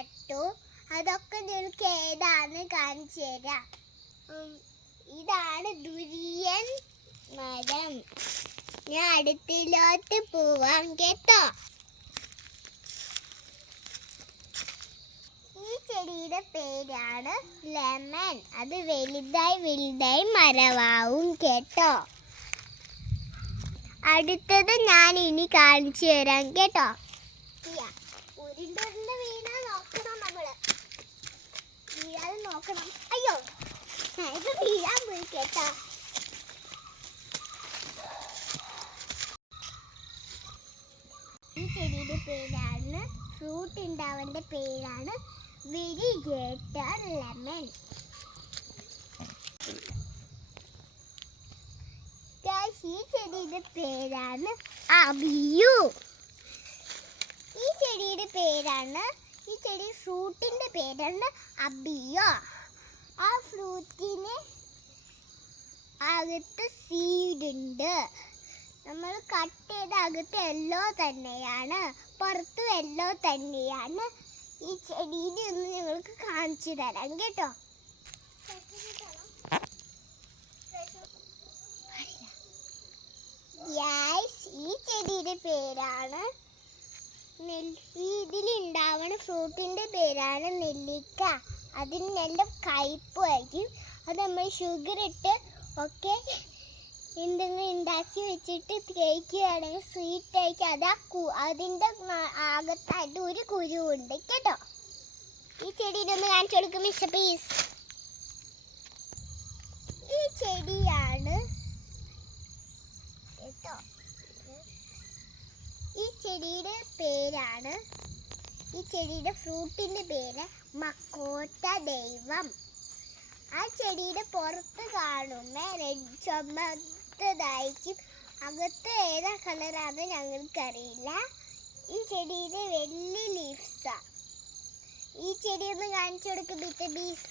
നട്ടു. അതൊക്കെ നിങ്ങൾക്ക് ഏതാന്ന് കാണിച്ചു തരാം. ഇതാണ് ദുരിയൻ മരം. ഞാൻ അടുത്തിലോട്ട് പോവാം കേട്ടോ. ഈ ചെടിയുടെ പേരാണ് ലെമൺ. അത് വലുതായി മരമാവും കേട്ടോ. അടുത്തത് ഞാൻ ഇനി കാണിച്ചു തരാം കേട്ടോ. ഉരുണ്ടുരുണ്ട് വീണാ നോക്കണം, നമ്മള് വീഴാതെ നോക്കണം. അയ്യോ, ഇത് വീഴാൻ പോയി കേട്ടോ. ഈ ചെടിയുടെ പേരാണ്, ഫ്രൂട്ട് ഉണ്ടാവേണ്ട പേരാണ് വെരിഗേറ്റർ ലെമൺ. ഈ ചെടിയുടെ പേരാണ് അബിയു. ഈ ചെടിയുടെ ഫ്രൂട്ടിന്റെ പേരാണ് അബിയോ. ആ ഫ്രൂട്ടിന് അകത്ത് സീഡ് ഉണ്ട്. നമ്മൾ കട്ട് ചെയ്ത അകത്ത് യെല്ലോ തന്നെയാണ്, പുറത്ത് യെല്ലോ തന്നെയാണ്. ഈ ചെടിയുടെ ഒന്ന് നിങ്ങൾക്ക് കാണിച്ചു തരാം കേട്ടോ. ഈ ചെടിയുടെ പേരാണ്, ഇതിലുണ്ടാവണ ഫ്രൂട്ടിന്റെ പേരാണ് നെല്ലിക്ക. അതിന് നല്ല കയ്പ്പായിരിക്കും. അത് നമ്മൾ ഷുഗർ ഇട്ട് ഒക്കെ എന്തെങ്കിലും ഉണ്ടാക്കി വെച്ചിട്ട് കഴിക്കുകയാണെങ്കിൽ സ്വീറ്റ് ആയിരിക്കും. അതിൻ്റെ അകത്തായിട്ട് ഒരു കുരുവുണ്ട് കേട്ടോ. ഈ ചെടിയുടെ ഒന്ന് കാണിച്ചു കൊടുക്കും മിസ്റ്റർ പ്ലീസ്. ഈ ചെടിയാണ് കേട്ടോ. ഈ ചെടിയുടെ ഫ്രൂട്ടിന്റെ പേര് മക്കോട്ട ദൈവം. ആ ചെടിയുടെ പുറത്ത് കാണുമ്പോ ചുമത്തതായിരിക്കും, അകത്ത് ഏതാ കളറാന്ന് ഞങ്ങൾക്കറിയില്ല. ഈ ചെടിയുടെ വലിയ ലീവ്സാ. ഈ ചെടി ഒന്ന് കാണിച്ചു കൊടുക്കും മിസ്റ്റർ ബീസ്.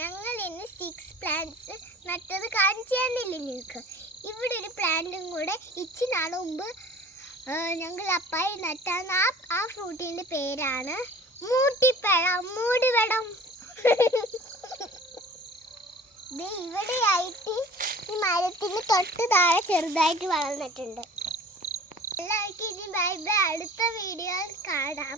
ഞങ്ങൾ ഇന്ന് 6 പ്ലാന്റ്സ് നട്ടത് കാണിച്ചു തന്നില്ലേ നിങ്ങൾക്ക്. ഇവിടെ ഒരു പ്ലാന്റും കൂടെ ഇച്ചിരി നാൾ മുമ്പ് ഞങ്ങൾ അപ്പായി നട്ടാണ്. ആ ഫ്രൂട്ടിൻ്റെ പേരാണ് മൂടിവെടം. ഇവിടെയായിട്ട് ഈ മരത്തിന് തൊട്ട് താഴെ ചെറുതായിട്ട് വളർന്നിട്ടുണ്ട്. എല്ലാവർക്കും ഇനി ബൈ ബൈ. അടുത്ത വീഡിയോയിൽ കാണാം.